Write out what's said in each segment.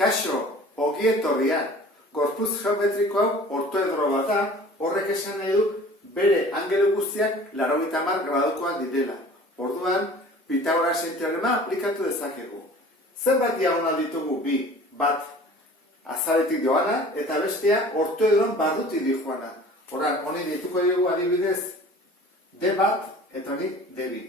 Kaixo, ongi etorria, gorputz geometriko hau ortoedro bat da, horrek esan nahi du bere angelu guztiak 80 gradukoak direla. Orduan, Pitagorasen teorema aplikatu dezakegu. Zenbat diagonal ditugu bi, bat azaletik doana eta bestea ortoedron barrutik dijoana. Horan, honi dituko dugu adibidez D bat eta honi D bi.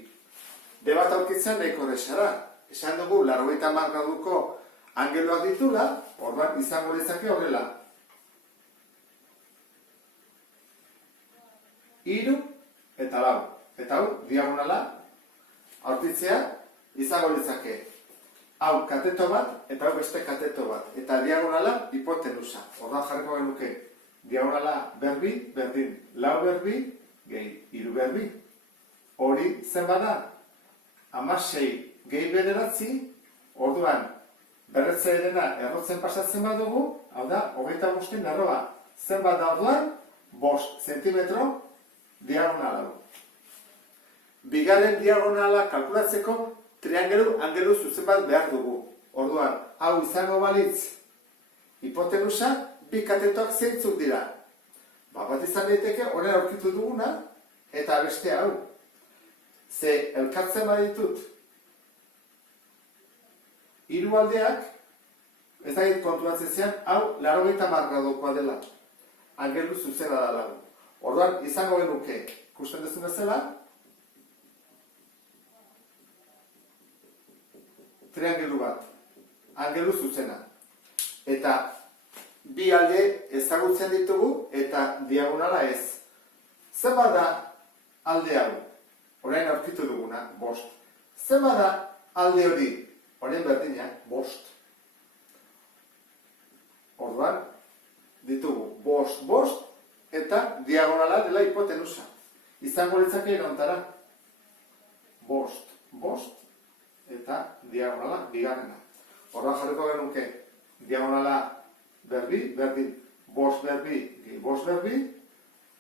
D bat aurkitzen nahiko erraza da. Esan dugu 80 graduko angeluak ditula, orduan izango dezake horrela. 3 eta 4. Eta hau, diagonala, aurkitzea, izango dezake. Hau kateto bat, eta hau beste kateto bat. Eta diagonala, hipotenusa. Orduan jarriko genuke, diagonala berbi, berdin. 4 berbi, gehi 3 berbi. Hori zen bada, 16 gehi 9, orduan, berretzea dena errotzen pasatzen badugu, hau da, 25 erroa. Zenbat da orduan, 5 zentimetro diagonala du. Bigarren diagonala kalkulatzeko angelu zuzen bat behar dugu. Orduan, hau izango balitz hipotenusa, bi katetoak zeintzuk dira. Bat izan daiteke, horren aurkitu duguna, eta beste hau. Ze elkartzen baditut, hiru aldeak, ez da kontuatzen zean, hau 80 gradukoa dela. Angelu zuzena da lagu. Orduan, izango genuke, ikusten duzun bezala, triangelu bat, angelu zuzena. Eta bi alde ezagutzen ditugu eta diagonala ez. Zenbat da alde hau? Orain aurkitu duguna, 5. Zenbat da alde hori? Orain berdina, 5. Orduan, ditugu 5, 5 eta diagonala dela hipotenusa. Izango litzake egontara. 5, 5 eta diagonala bigarrena. Orduan jarriko genuke diagonala berbi, berdin, 5 berbi, 5 berbi,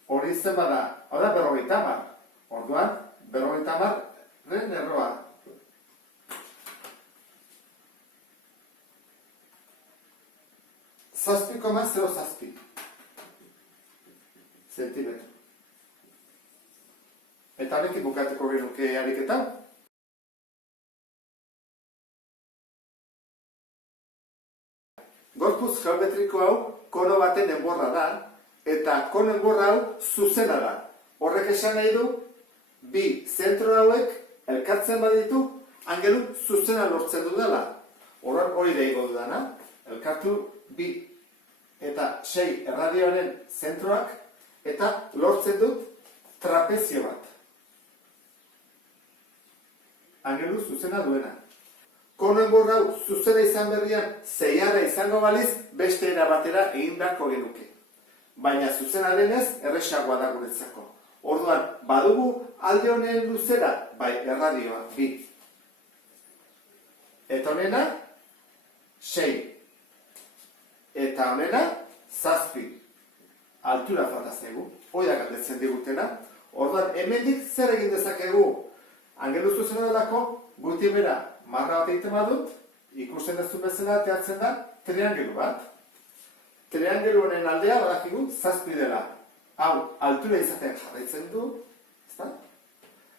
hori zen bada, hau da 50. Orduan, 50 erroa. Zazpi koma 0,7 zentimetro. Eta honekin bukatuko genuke ariketa. Gorputz geometriko hau kono baten enborra da, eta kono enborra hau zuzena da. Horrek esan nahi du, bi zentro hauek elkartzen baditu, angelu zuzena lortzen dudala. Hori da igo dudana, elkartu bi eta 6 erradioaren zentroak, eta lortzen dut trapezio bat. Angelu zuzena duena. Kono enborra hau zuzena izan berrian, 6 izango baliz, beste era batera egin beharko genuke. Baina zuzena denez, erresagoa da guretzako. Orduan, badugu alde honen luzera, bai, erradioa, 2. Eta honena, 6. Eta honena, 7. Altura falta zaigu, hoia galdetzen digutena. Orduan, hemendik zer egin dezakegu? Angelu zuzena delako, guti bera, marra bat egiten badut, ikusten duzu bezala teatzen da, triangelu bat. Triangelu honen aldea badakigu 7 dela. Hau, altura izaten jarraitzen du, ezta?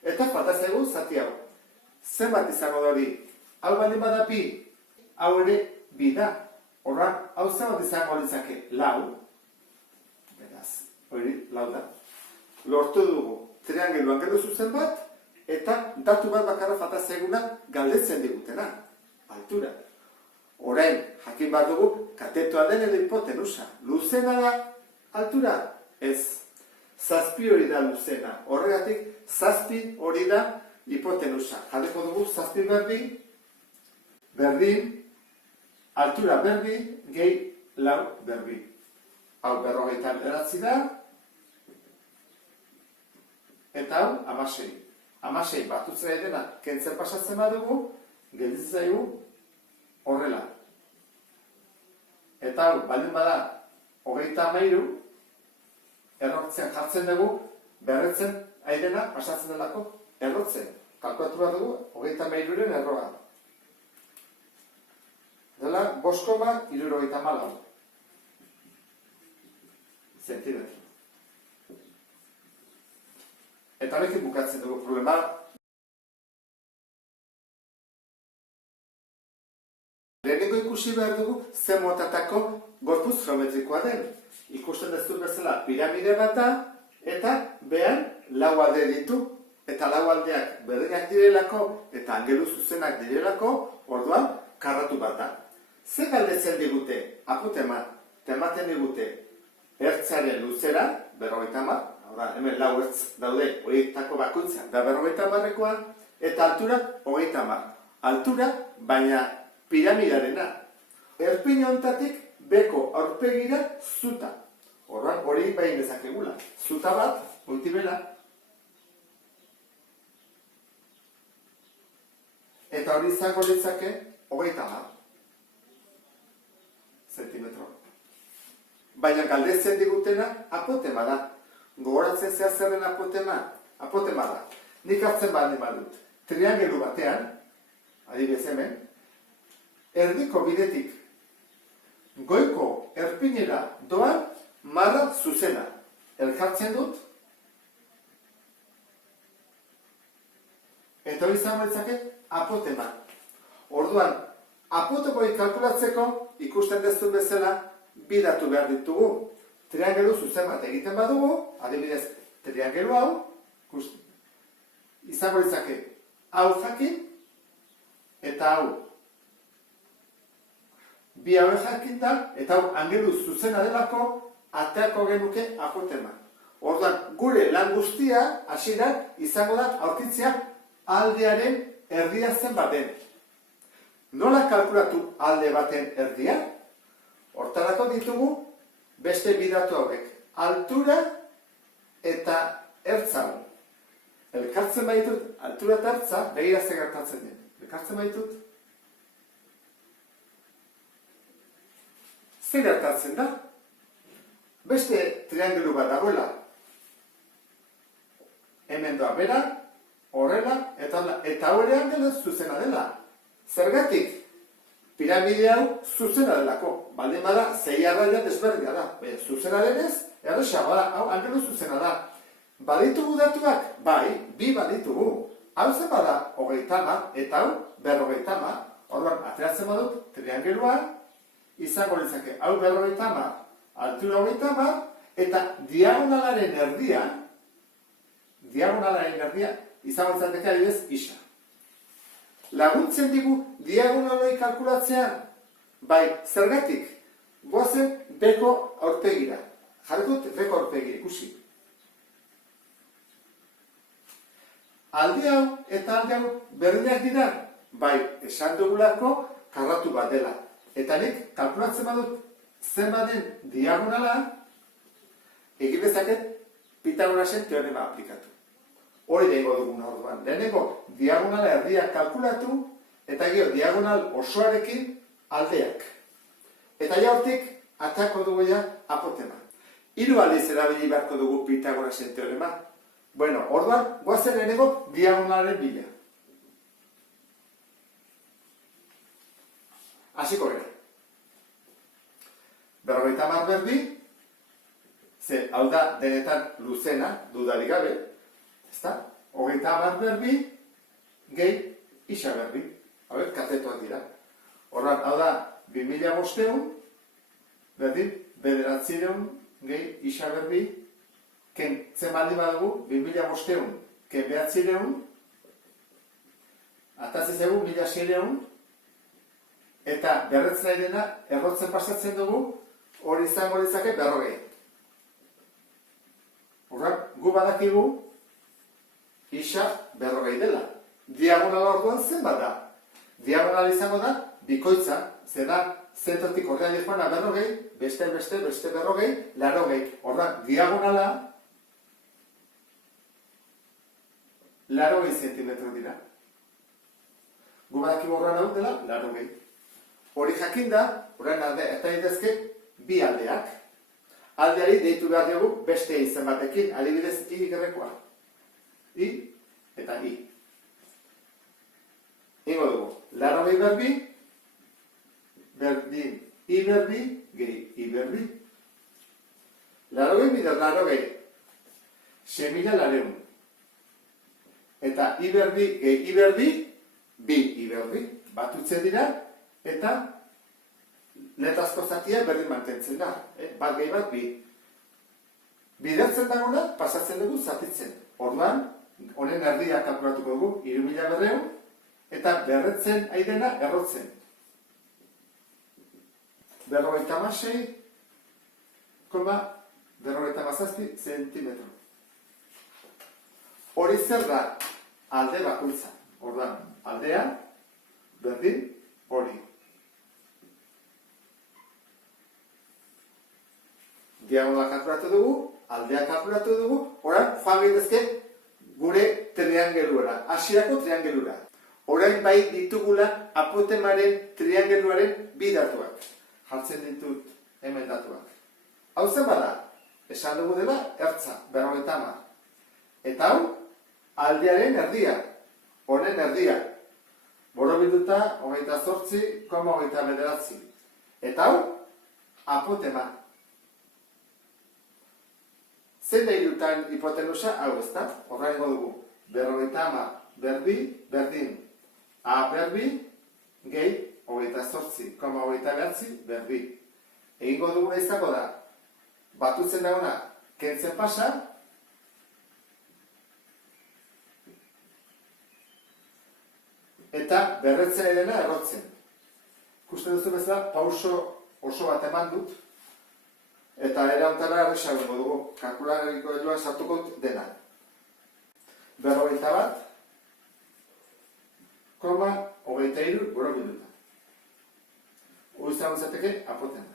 Eta falta zaigu zati hau. Zenbat izango da hori? Hau baldin bada pi, hau ere bi da. Horran, hau zenbat izango litzake 4. Beraz, hori 4 da. Lortu dugu triangelu angelu zuzen bat, eta datu bat bakarra falta zaiguna galdetzen digutena. Altura. Orain, jakin bat dugu, katetoa den edo hipotenusa. Luzena da altura? Ez. 7 hori da luzena. Horregatik, 7 hori da hipotenusa. Jarriko dugu 7 berdi, berdin, altura berdi, gehi 4 berdi. Hau 59 da, eta hau 16. 16 batutzen dena kentzen pasatzen badugu, gelditzen zaigu horrela. Eta hau, baldin bada, 33, errotzen jartzen dugu, berretzen aidena pasatzen delako errotzen. Kalkulatu bat dugu, 33-ren erroa. dela 5,74 zentimetro. Eta horrekin bukatzen dugu problema. Lehenengo ikusi behar dugu zer motatako gorputz geometrikoa den. Ikusten duzu bezala piramide bata eta behan 4 alde ditu. Eta 4 aldeak berdinak direlako eta angelu zuzenak direlako, orduan karratu bat da. Zer galdetzen digute apotema, tematen digute ertzaren luzera, 50, hemen 4 ertz daude, horietako bakoitza da 50-ekoa, eta altura 30. Altura, baina piramidarena. Erpin honetatik beko aurpegira zuta. Orduan hori bain dezakegula. Zuta bat, multibela. Eta hori izango litzake 30 zentimetro. Baina galdetzen digutena apotema da. Gogoratzen zea zerren apotema? Apotema da. Nik hartzen baldin badut. Triangelu batean, adibidez hemen, erdiko bidetik goiko erpinera doan marra zuzena. Elkartzen dut. Eta hori izango litzake apotema. Orduan, apotemoi kalkulatzeko ikusten duzu bezala bi datu behar ditugu. Triangelu zuzen bat egiten badugu, adibidez, triangelu hau, izango litzake hau jakin eta hau. Bi hau jakin da, eta hau angelu zuzena delako ateako genuke apotema. Orduan, gure lan guztia, hasieran izango da aurkitzea aldearen erdia zen baten. Nola kalkulatu alde baten erdia? Hortarako ditugu beste bi datu hauek. Altura eta ertza. Elkartzen baitut, altura eta ertza, begira ze gertatzen den. Elkartzen baitut. Ze gertatzen da? Beste triangelu bat dagoela. Hemen doa bera, horrela, eta hori angelu zuzena dela. Zergatik? Piramide hau zuzena delako. Baldin bada, 6 arraia desberdina da. Zuzena denez, erresagoa da. Hau angelu zuzena da. Baditugu datuak? Bai, bi baditugu. Hau zen bada 30 eta hau 50. Orduan, ateratzen badut, triangelua, izango litzake hau 50, altura 30, eta diagonalaren erdia, izango litzateke adibidez isa. Laguntzen digu diagonaloi kalkulatzean? Bai, zergatik? Goazen beko aurpegira. Jarrikut beko aurpegira, ikusi. Alde hau eta alde hau berdinak dira? Bai, esan dugulako karratu bat dela. Eta nik kalkulatzen badut zenbaden diagonala, egin dezaket Pitagorasen teorema aplikatu. Hori dengo duguna orduan. Lehenengo diagonala erdiak kalkulatu, eta gero diagonal osoarekin aldeak. Eta ja hortik atako dugu ja apotema. 3 aldiz erabili beharko dugu Pitagorasen teorema. Bueno, orduan, goazen lehenengo diagonalaren bila. Hasiko gara. 50 berdi, ze hau da denetan luzena, dudarik gabe, ezta? 30 berdi, gehi isa berdi. Hauek katetoak dira. Horran, hau da 2500, berdin, 900 gehi isa berdi, ken zenbaldi badugu, 2500, ken 900, atatzen zegu 1600, eta berretzen nahi dena, errotzen pasatzen dugu, hori izango litzake 40. Horran, gu badakigu, isa 40 dela. Diagonala orduan zenbat da? Diagonala izango da, bikoitza, ze da, zentrotik horrean joana 40, beste 40, 80. Horran, diagonala, 80 zentimetro dira. Gu badakigu horrean hau dela, 80. Hori jakin da, horrean eta daitezke bi aldeak. Aldeari deitu behar dugu beste izen batekin, adibidez I grekoa. I eta I. Ingo dugu, 80 berbi, berdin I berbi gehi I berbi. Larogei bider larogei. 6.000. Eta I berbi gehi I berbi, bi I berbi. Batutzen dira, eta letazko zatia berdin mantentzen da. Bat gehi bat bi. Bidertzen dagona, pasatzen dugu zatitzen. Orduan, honen erdia kalkulatuko dugu, 3.200, eta berretzen aidena errotzen. 56,57 zentimetro. Hori zer da alde bakoitza. Orduan, aldea, berdin, hori. Diagonala kalkulatu dugu, aldea kalkulatu dugu, orain joan gaitezke gure triangeluara, hasierako triangelura. Orain bai ditugula apotemaren triangeluaren bi datuak. Jartzen ditut hemen datuak. Hau zen bada, esan dugu dela ertza, 50. Eta hau, aldearen erdia, honen erdia. Borobilduta, 28,29. Eta hau, apotema. Zein da hirutan hipotenusa, hau ez da, horrengo dugu. 50 berbi, berdin. A berbi, gehi, 28,29 berbi. Egingo duguna izango da, batutzen dagoena, kentzen pasa, eta berretzen edena errotzen. Ikusten duzu bezala, pauso oso bat eman dut, eta erauntara erresagongo dugu, kalkulariko joan sartuko dena. 51,23 borobilduta. Izango zateke apoten da.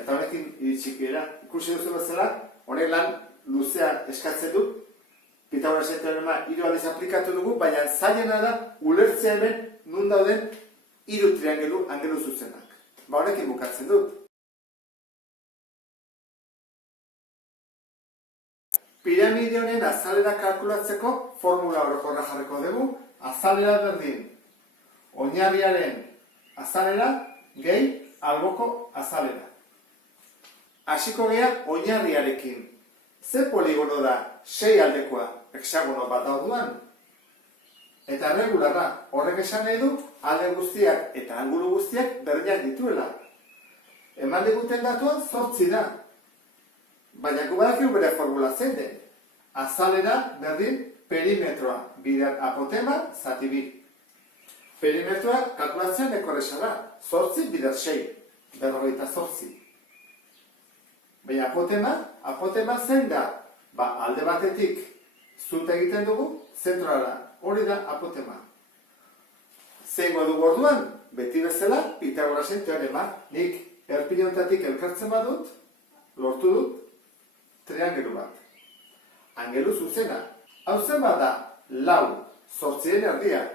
Eta honekin iritsik ikusi duzu bezala, honek lan luzea eskatzen du, Pitagorasaren teorema 3 aldiz aplikatu dugu, baina zailena da ulertzea hemen nun dauden 3 triangelu angelu zuzenak. Honekin bukatzen dut. Piramide honen azalera kalkulatzeko formula orokorra jarriko dugu. Azalera berdin, oinarriaren azalera gehi alboko azalera. Hasiko gea oinarriarekin. Ze poligono da 6 aldekoa hexagono bat dauduan? Eta regularra, horrek esan nahi du alde guztiak eta angulu guztiak berdinak dituela. Eman diguten datuan 8 da. Baina gu badakigu bere formula zein den. Azalera berdin perimetroa, bider apotema zati bi. Perimetroa kalkulatzen ekorresa da, 8 bider 6, 48. Baina apotema zein da? Alde batetik zut egiten dugu, zentroara, hori da apotema. Zeingo dugu orduan, beti bezala, Pitagorasen teorema, nik erpiniontatik elkartzen badut, lortu dut, triangelu bat. Angelu zuzena. Hau zen bada, 4, 8 erdia,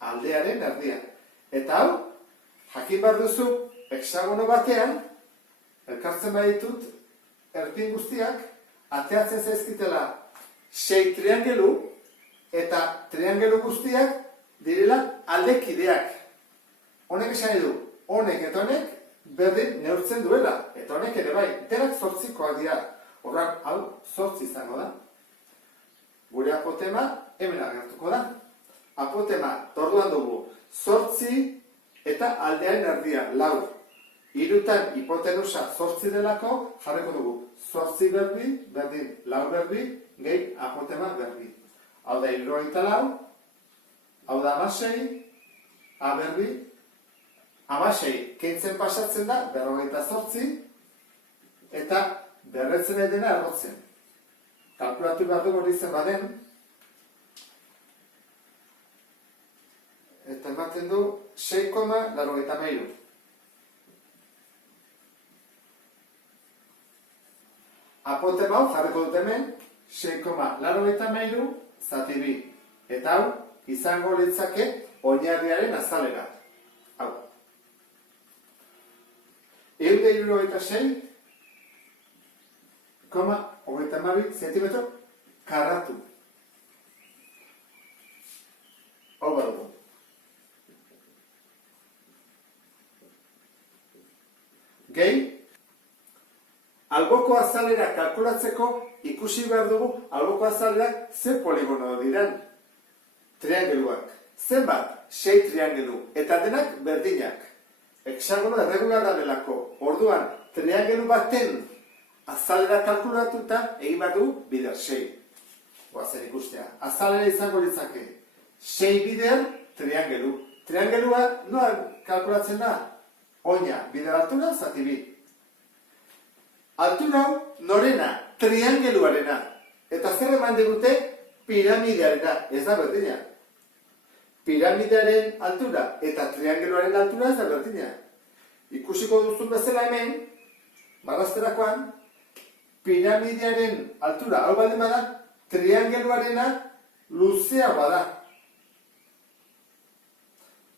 aldearen erdia. Eta hau, jakin behar duzu, hexagono batean, elkartzen baditut, erpin guztiak, ateatzen zaizkitela 6 triangelu, eta triangelu guztiak direla aldekideak. Honek esan edu, honek eta honek berdin neurtzen duela, eta honek ere bai, denak 8koak dira. Horrak, hau, 8 izango da. Gure apotema hemen agertuko da. Apotema, torduan dugu, 8 eta aldearen erdia, 4. Hirutan hipotenusa 8 delako, jarriko dugu, 8 berbi, berdin, 4 berbi, gehi apotema berbi. Hau da, 74, hau da 16, A berbi, 16, kentzen pasatzen da, 48, eta berretzen edena errotzen. Kalkulatu behar dugu hori zen baden, eta ematen du 6,83. Apotema hau jarriko dut hemen 6,83 zati bi. Eta hau izango litzake oinarriaren azalera. Hau. 176,32 zentimetro karratu. Hau badugu. gehi, alboko azalera kalkulatzeko ikusi behar dugu alboko azalerak ze poligono diren. Triangeluak. Zenbat? 6 triangelu. Eta denak berdinak. Hexagono erregularra delako. Orduan, triangelu baten azalera kalkulatuta egin bat du bider 6. Goazen ikustea. Azalera izango litzake 6 bider triangelu. Triangelua noa kalkulatzen da? Oina, bider altura, zati bi. Altura hau norena? Triangeluarena. Eta zer eman digute? Piramidearena. Ez da berdina. Piramidearen altura eta triangeluaren altura ez da berdina. Ikusiko duzun bezala hemen, marrazterakoan, piramidearen altura hau baldin bada, triangeluarena luzea bada.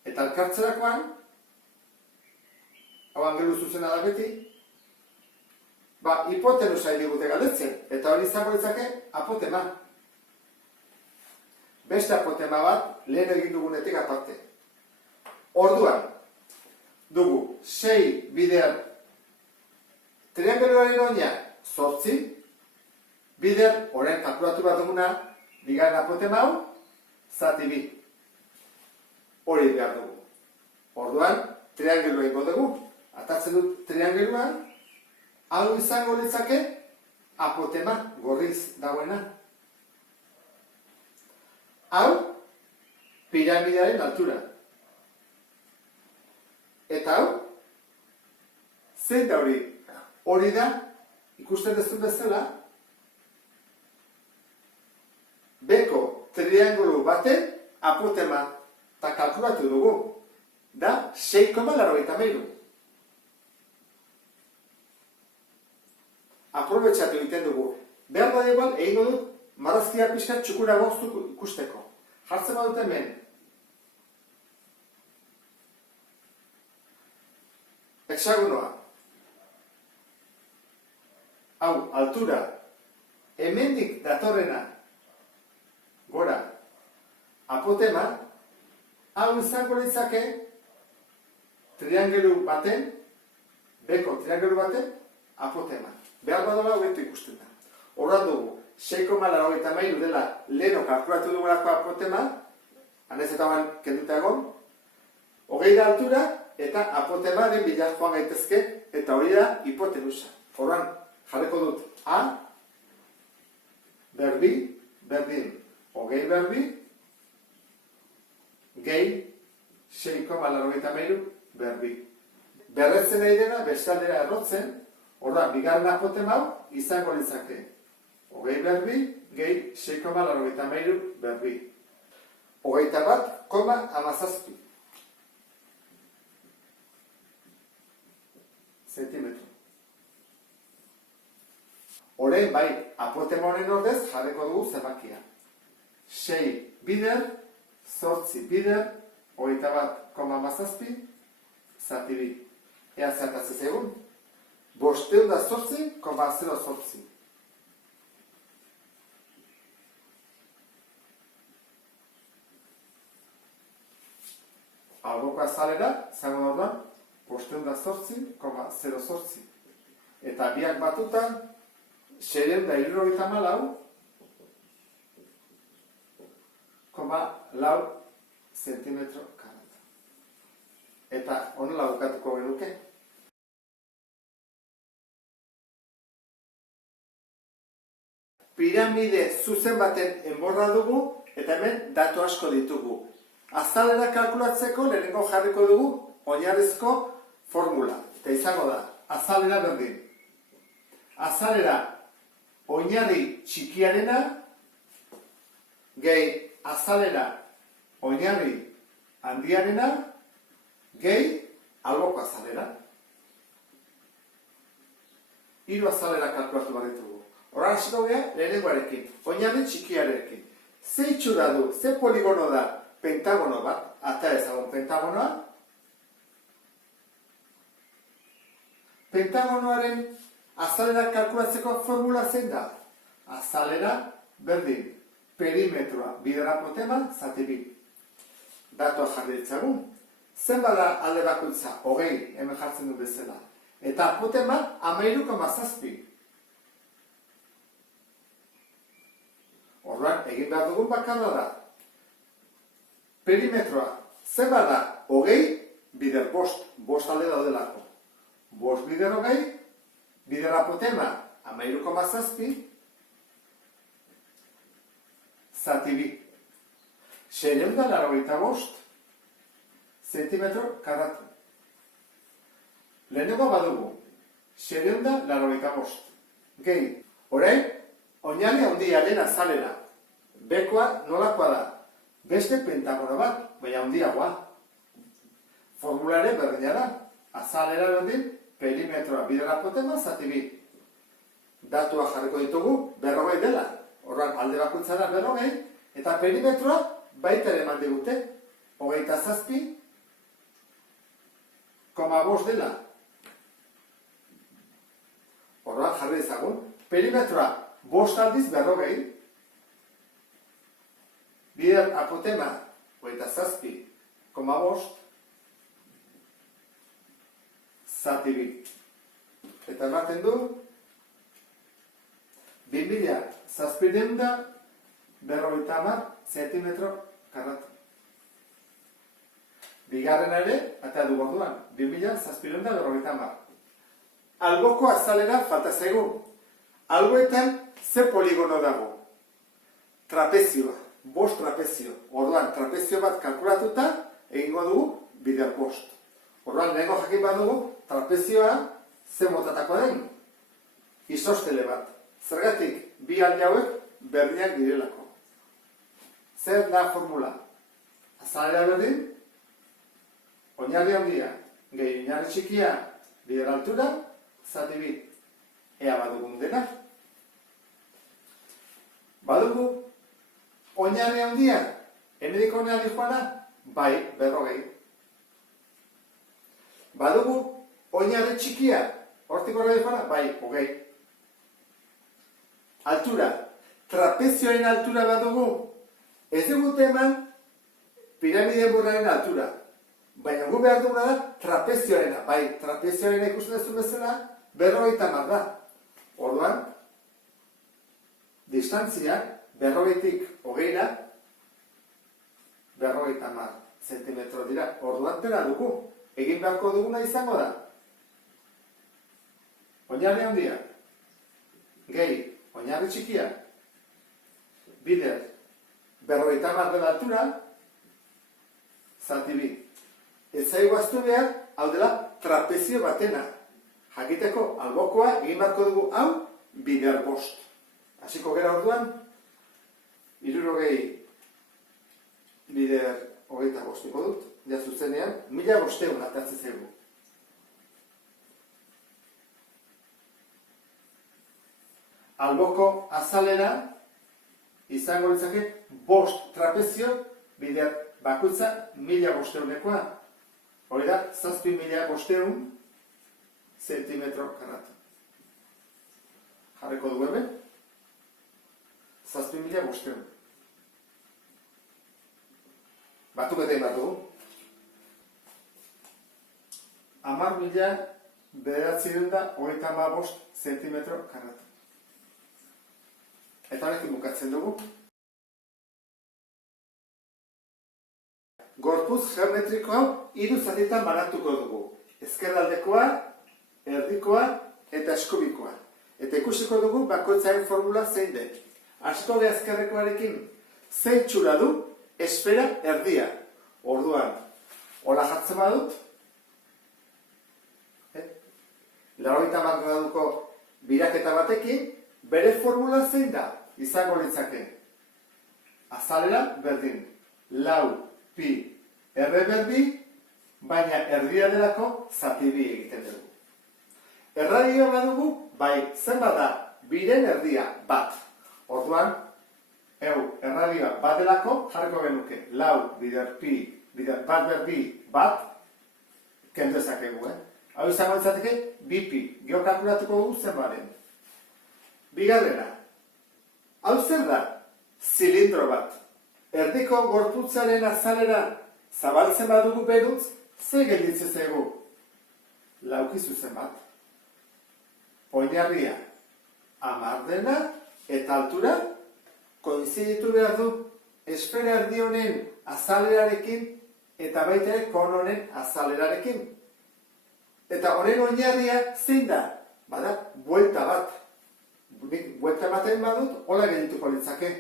Eta elkartzerakoan, hau angelu zuzena da beti, hipotenusa digute galdetzen, eta hori izango litzake apotema. Beste apotema bat, lehen egin dugunetik aparte. Orduan, dugu 6 bider triangeluaren oina 8, bider, orain kalkulatu bat duguna, bigarren apotema hau, zati bi. Hori behar dugu. Orduan, triangelua ingo dugu. Atatzen dut triangelua, hau izango litzake apotema gorriz dagoena. Hau, piramidearen altura. Eta hau, zein da hori? Hori da, ikusten dezun bezala, beko triangulu baten apotema eta kalkulatu dugu. Da, 6,83. Aprobetxatu egiten dugu. Behar da igual, egingo dut, marrazkia pixka txukura goztu ikusteko. Jartzen badut hemen. Hexagonoa. Hau, altura. Hemendik datorrena. Gora. Apotema. Hau izango litzake triangelu baten, beko triangelu baten, apotema. Behar badala hobeto ikusten da. Horan dugu, 6,83 dela leheno kalkulatu dugulako apotema, hanez eta ban kenduta egon, 20 da altura eta apotemaren bila joan gaitezke, eta hori da hipotenusa. Horan jarriko dut A, berbi, berdin, 20 berbi, gehi 6,83 berbi. Berretzen nahi dena, bestaldera errotzen, orduan, bigarren apotema hau izango litzake. 20 berbi, gehi 6,83 berbi. 21,17 zentimetro. Orain bai, apotema honen ordez jarriko dugu zenbakia. 6 bider, 8 bider, 21,17 zati bi. Ea zertatzen egun? 508,08. Alboko azalera, zango orduan, 508,08. Eta biak batutan, 674,4 zentimetro karata. Eta honela bukatuko genuke. Piramide zuzen baten enborra dugu, eta hemen datu asko ditugu. Azalera kalkulatzeko lehenengo jarriko dugu oinarrizko formula. Eta izango da, azalera berdin. Azalera oinarri txikiarena, gehi azalera oinarri handiarena, gehi alboko azalera. 3 azalera kalkulatu behar ditugu. Horan hasiko gara, lehenengoarekin, oinarri txikiarekin. Ze itxura du, ze poligono da pentagono bat, ata ezagun pentagonoa. Pentagonoaren azalera kalkulatzeko formula zein da? Azalera berdin, perimetroa bider apotema zati bi. Datua jarri ditzagun. Zenbat da alde bakoitza, 20, hemen jartzen du bezala. Eta apotema 13,7. Orduan, egin behar dugun bakarra da. Perimetroa, zenbat da? 20 bider 5, 5 alde daudelako. 5 bider 20, bider apotema 13,7, zati 2. 685 zentimetro karatu. Lehenengo badugu, 685. Gehi, orain, oinarri handiaren azalera. Bekoa nolakoa da? Beste pentagono bat, baina handiagoa. Formulare berdina da. Azalera berdin, perimetroa bider apotema zati 2. Datua jarriko ditugu 40 dela. Orduan alde bakoitza da 40, eta perimetroa baita ere eman digute. 27,5 dela. Orduan jarri dezagun, perimetroa 5 aldiz 40, bider apotema 27,5, zati 2. Eta ematen du 2750 zentimetro karatu. Bigarren ere, eta du orduan, 2750. Alboko azalera falta zaigu. Alboetan ze poligono dago? Trapezioa, 5 trapezio. Orduan, trapezio bat kalkulatuta, egingo dugu bider 5. Orduan, lehenko jakin bat dugu, trapezioa ze motatako den? Isostele bat. Zergatik, bi alde hauek berdinak direlako. Zer da formula? Azalera berdin, oinarri handia, gehi oinarri txikia, bider altura, zati 2. Ea badugun dena. Badugu, oinarri handia, hemendik oinarri joana, bai, 40. Badugu, oinarri txikia, hortik horrela joana, bai, 20. Altura, trapezioaren altura badugu, ez digute eman piramideen burraren altura. Baina gu behar duguna da trapezioarena. Bai, trapezioarena ikusten duzu bezala, 50 da. Orduan, distantzia, 40-tik 20-ra, 50 zentimetro dira. Orduan tera dugu. Egin beharko duguna izango da. Oinarri handia. Gehi, oinarri txikia. Bider, 50 dela altura, zati 2. Ez zaigu aztu behar, hau dela trapezio batena. Jakiteko albokoa egin beharko dugu hau bider 5. Hasiko gera orduan, 60 bider 25 dut, ja zuzenean, 1500 atatzen zaigu. Alboko azalera izango litzake 5 trapezio bider bakoitza 1500-ekoa. Hori da, 7500 zentimetro karatu. Jarriko dugu hemen, 7500. Batuk eta egin bat dugu. 10.935 zentimetro karatu. Eta honekin bukatzen dugu. Gorputz geometriko hau 3 zatitan banatuko dugu. Ezkerraldekoa, erdikoa eta eskubikoa. Eta ikusiko dugu bakoitzaren formula zein den. Hasiko gara ezkerrekoarekin zein txura du esfera erdia. Orduan, hola jartzen badut, 80 graduko biraketa batekin, bere formula zein da izango litzake. Azalera berdin, lau pi erre berdi, baina erdia delako zati 2 egiten dugu. Erradioa badugu, bai, zenbat da, biren erdia bat. Orduan, erradioa bat delako, jarriko genuke, lau bider pi, bider bat berdi bat, kendu ezakegu, Hau izango litzateke, 2 pi, geokalkulatuko dugu zenbaren. Bigarrena, hau zer da, zilindro bat. Erdiko gorputzaren azalera zabaltzen badugu berutz, ze gelditzen zaigu? Lauki zuzen bat. oinarria 10 dena, eta altura koinziditu behar du esfera erdi honen azalerarekin eta baita ere kono honen azalerarekin. Eta honen oinarria zein da? Bada, buelta bat. Nik buelta batean badut, hola geldituko litzake.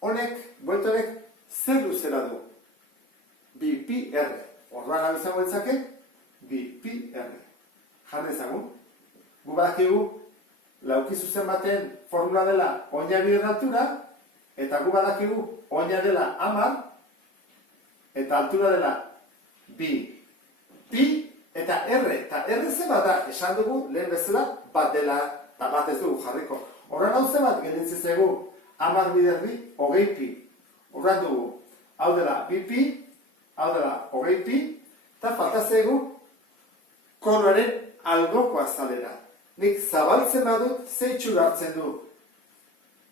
Buelta honek, zer luzera du? 2πr. Orduan hau izango litzake, 2πr. Jarri ezagun. Gu badakigu, lauki zuzen baten formula dela oinarriaren altura, eta gu badakigu oina dela 10, eta altura dela 2. Pi eta R. Eta R ze bat da, esan dugu lehen bezala bat dela, eta bat ez dugu jarriko. Horren hau ze bat gelditzen zaigu 10 bider 2, 20 pi. Horren dugu, hau dela 2 pi, hau dela 20 pi, eta falta zaigu konoaren alboko azalera. Nik zabaltzen badut ze itxura hartzen du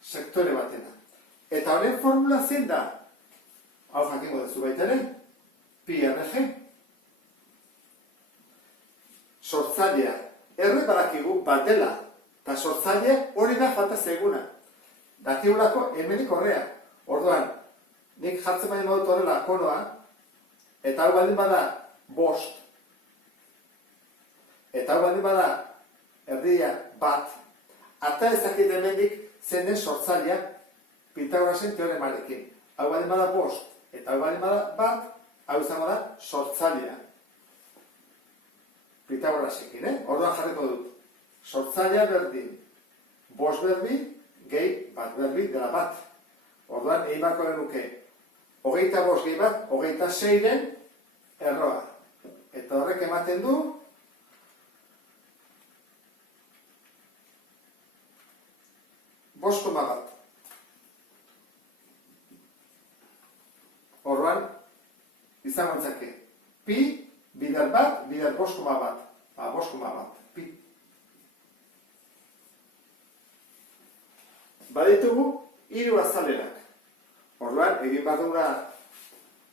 sektore batena. Eta honen formula zein da? Hau jakingo duzu baita ere, pi RG. Sortzailea. Erre badakigu bat dela. Eta sortzailea hori da falta zaiguna. Dakigulako hemenik horrea. Orduan, nik jartzen baina badut horrela konoa, eta hau baldin bada 5. Eta hau baldin bada erdia bat. Ata ezakit hemendik zenen sortzailea Pitagorasen teoremarekin. Hau baldin bada 5. Eta hau baldin bada bat, hau izango da sortzailea. Pitagorasekin, Orduan jarriko dut. Sortzailea berdin. 5 berdin, gehi bat berdin dela bat. Orduan, egin bako genuke 25 gehi bat, 26-ren erroa. Eta horrek ematen du 5,1. Orduan, izango entzake, pi, bider bat, bider 5,1. 5,1, pi. Baditugu, 3 azalerak. Orduan, egin badura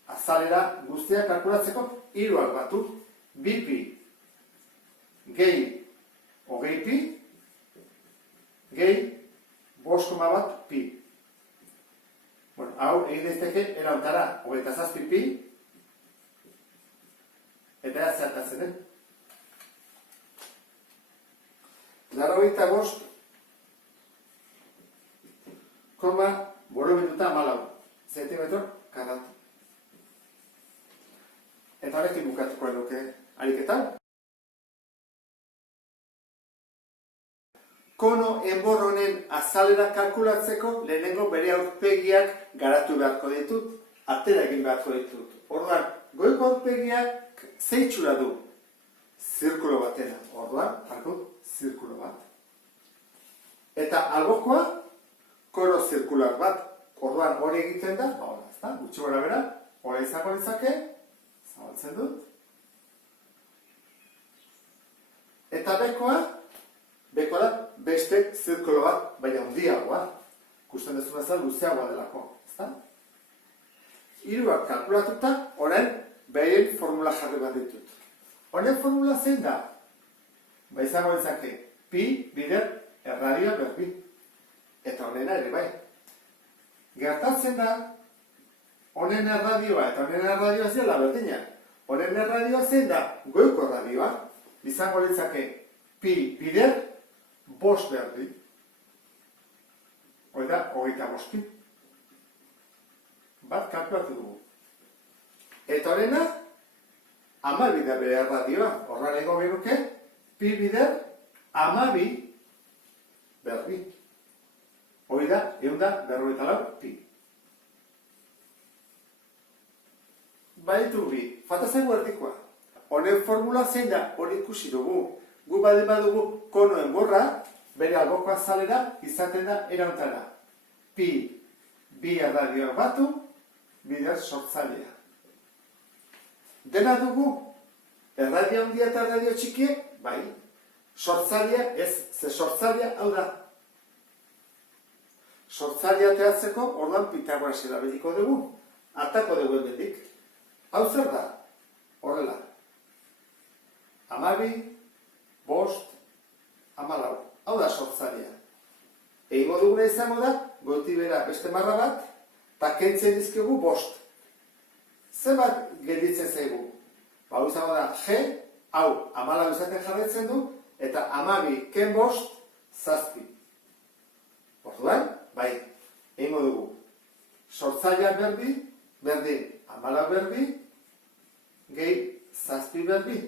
azalera guztiak kalkulatzeko, 3 batu, 2 pi, gehi 20 pi, gehi 5,1 pi. Bueno, hau egin daiteke erantara 27 pi, eta ez zertatzen, 95 koma borobilduta 14 zentimetro karratu. Eta horrekin bukatuko enuke ariketan. Kono enbor honen azalera kalkulatzeko lehenengo bere aurpegiak garatu beharko ditut, atera egin beharko ditut. Orduan, goiko aurpegiak ze itxura du? Zirkulo batena. Orduan, jarko zirkulo bat. Eta albokoa, koro zirkular bat. Orduan hori egiten da, gutxi gora bera, hori izango litzake, zabaltzen dut. Eta bekoa da beste zirkulo bat, baina handiagoa. Ikusten duzun bezala luzeagoa delako, ezta? 3 kalkulatuta, orain behien formula jarri bat ditut. Honen formula zein da? Izango litzake, pi bider erradioa berbi. Eta honena ere bai. Gertatzen da, honen erradioa eta honen erradioa zela berdina. Honen erradioa zein da, goiko erradioa. Izango litzake, pi bider 5 berdi. Hoi da, 25 pi. Bat kalkulatu dugu. Eta horrena, 10 bider bere erradioa. Horra ego genuke, pi bider 12 berdi. Hoi da, 154 pi. Baitu bi, falta zaigu erdikoa. Honen formula zein da, hori ikusi dugu. Gu baldin badugu kono enborra, bere alboko azalera izaten da erantara. Pi, bi erradioak batu, bider sortzailea. Dena dugu, erradio handia eta erradio txikie, bai. Sortzailea ez, ze sortzailea hau da. Sortzailea teatzeko, orduan Pitagorasi erabiliko dugu. Atako dugu emendik. Hau zer da? Horrela. 12, bost, 14. Hau da sortzailea. Egingo duguna izango da, goiti bera beste marra bat, eta kentzen dizkigu bost. Zenbat gelditzen zaigu? Hau izango da, G, hau 14 izaten jarraitzen du, eta 12 ken bost, 7. Orduan, bai, egingo dugu. Sortzailea berdin, 14 berdin, gehi 7 berdin.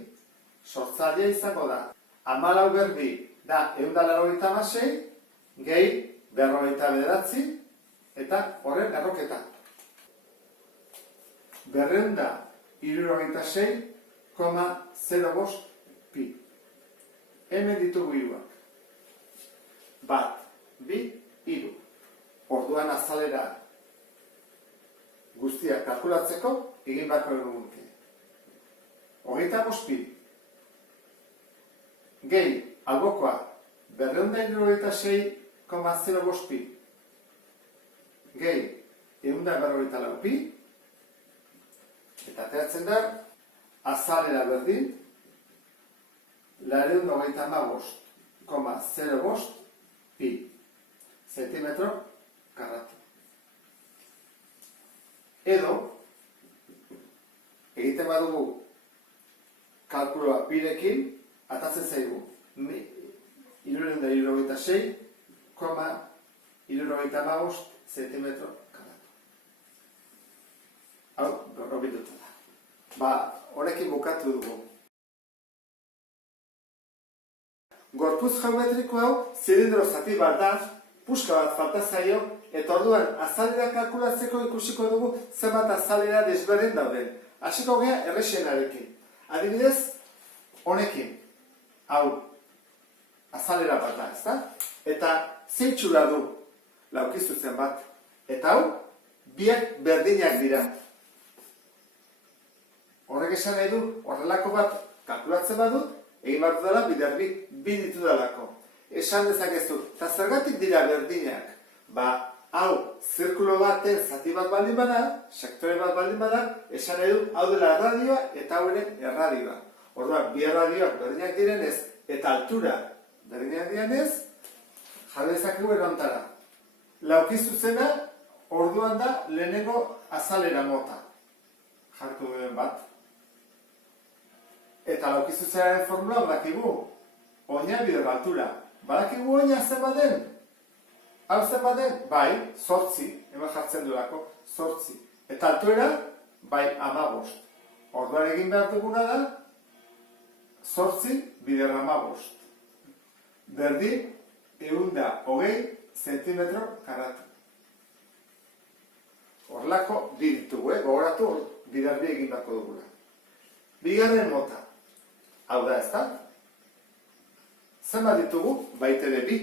Sortzailea izango da, 14 berdin da 186, gehi 59, eta horren erroketa. 266,05 pi. Hemen ditugu hiruak. 1, 2, 3. Orduan azalera guztiak kalkulatzeko egin beharko dugu. 25 pi. Gehi albokoa 266,05 pi. Gehi 154 pi. Eta ateratzen da, azalera berdin, 295,05 pi zentimetro karratu. Edo, egiten badugu kalkuloa pirekin, atatzen zaigu 366,75 zentimetro karratu. Hau, gorrobituta da. Honekin bukatu dugu. Gorputz geometriko hau zilindro zati bat da, puska bat falta zaio, eta orduan azalera kalkulatzeko ikusiko dugu zenbat azalera desberdin dauden. Hasiko gea errexenarekin. Adibidez, honekin, hau, azalera bat da, ezta? Eta zeitxura du laukizuzen bat. Eta hau, biak berdinak dira. Horrek esan nahi du, horrelako bat kalkulatzen badut, egin bat dela biderbi bi ditu dalako. Esan dezakezu, eta zergatik dira berdinak? Hau, zirkulo baten zati bat baldin bada, sektore bat baldin bada, esan nahi du, hau dela erradioa eta hau ere erradioa. Orduan, bi erradioak berdinak direnez, eta altura berdinak direnez, jarri dezakegu erontara. Laukizuzena, orduan da lehenengo azalera mota. Jarko duen bat. Eta laukizuzenaren formula badakigu. Oina bider altura. Badakigu oina zen baden? Hau zen baden? Bai, 8. Hemen jartzen duelako, 8. Eta altuera? Bai, 15. Orduan egin behar duguna da, 8 bider 15. Berdin, 120 zentimetro karratu. Horlako ditugu, gogoratu biderbi egin beharko dugula. Bigarren mota. Hau da, ezta? Zenbat ditugu? Baitere bi.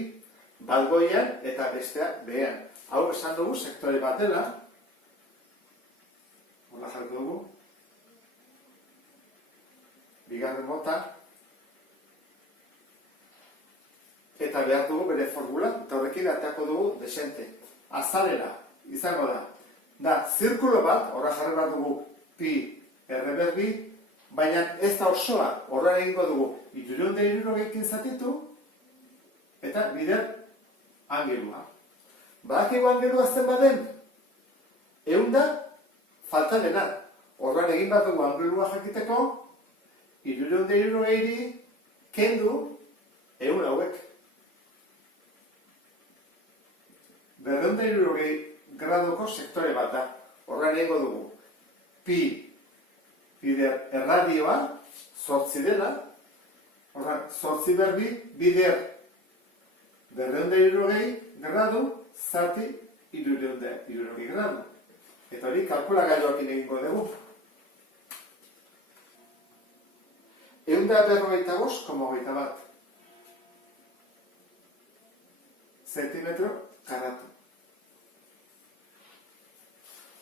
Bat goian eta bestea behean. Hau esan dugu sektore bat dela. Hola jarko dugu. Bigarren mota. Eta behar dugu bere formula. Eta horrekin ateako dugu desente. Azalera izango da. Da, zirkulo bat, horra jarri bat dugu pi erreberbi, baina ez da osoa, horra egingo dugu 360 zatitu, eta bider angelua. Badakigu angelua zen baden? 100 da, falta dena. Horra egin bat dugu angelua jakiteko, 360 kendu 100 hauek. 260 graduko sektore bat da. Horra egingo dugu pi bider erradioa 8 dela. Horra 8 berbi bider 260 gradu zati 360 gradu. Eta hori kalkulagailuakin egingo dugu. 155,21 zentimetro karratu.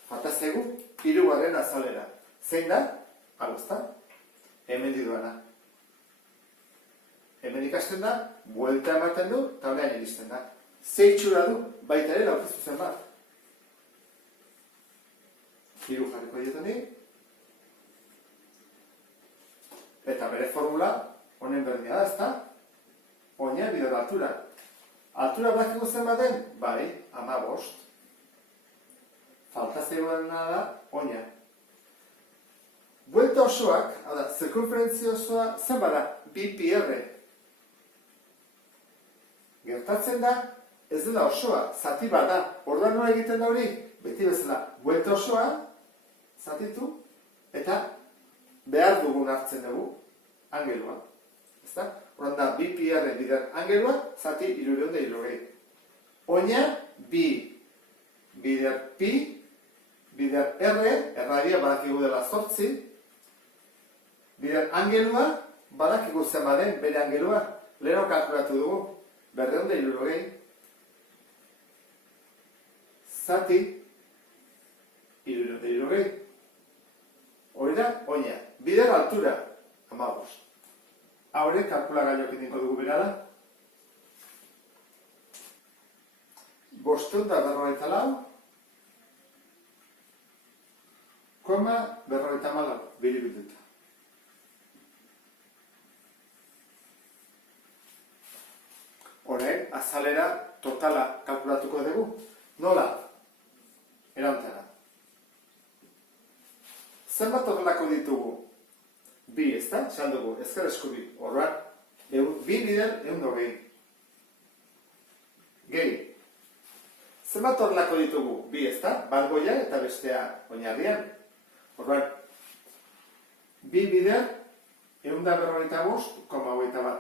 Falta zaigu, hirugarren azalera. Zein da? Hau ezta? Hemen diduana. Hemen ikasten da, buelta ematen du, eta honean iristen da. Zeitxura du, baita ere laukizuzen bat. Hiru jarriko dietoni. Eta bere formula honen berdina da, ezta? Oina bider altura. Altura badakigu zenbat den? Bai, 15. Falta zegoena da oina. Buelta osoak, hau da, zirkunferentzia osoa zenbat da? 2πr. Gertatzen da, ez dela osoa, zati bat da. Orduan nola egiten da hori? Beti bezala, buelta osoa, zatitu, eta behar dugun hartzen dugu, angelua. Ezta? Orduan da, 2πr bider angelua, zati 360. Oina, 2 bider pi, bider r, erradia badakigu dela 8, bider angelua, badakigu zenbat den bere angelua, leheno kalkulatu dugu, 260, zati 360. Hori da, oina. Bider altura, 15. Haure, kalkulagailoak egingo dugu bera da. 554, koma 54, biribilduta. Horen, azalera totala kalkulatuko dugu. Nola? Erantara. Zenbat horrelako ditugu? 2, ezta? Esan dugu, ezker esku 2. Horrean, 2 bider 120. Gehi. Zenbat horrelako ditugu? 2, ezta? Bat goia eta bestea oinarrian. Horrean, 2 bider 155,21.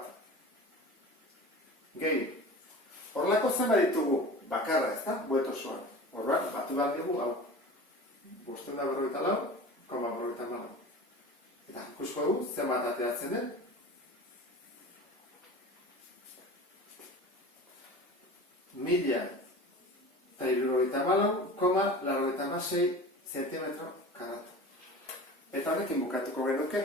Gehi. Horrelako zenbat ditugu? Bakarra, ezta? Buelta osoan. Horrean, batu behar dugu, hau. 554,24. Eta, ikusko dugu, zenbat ateratzen den. Mila eta 74,86 zentimetro karratu. Eta horrekin bukatuko genuke.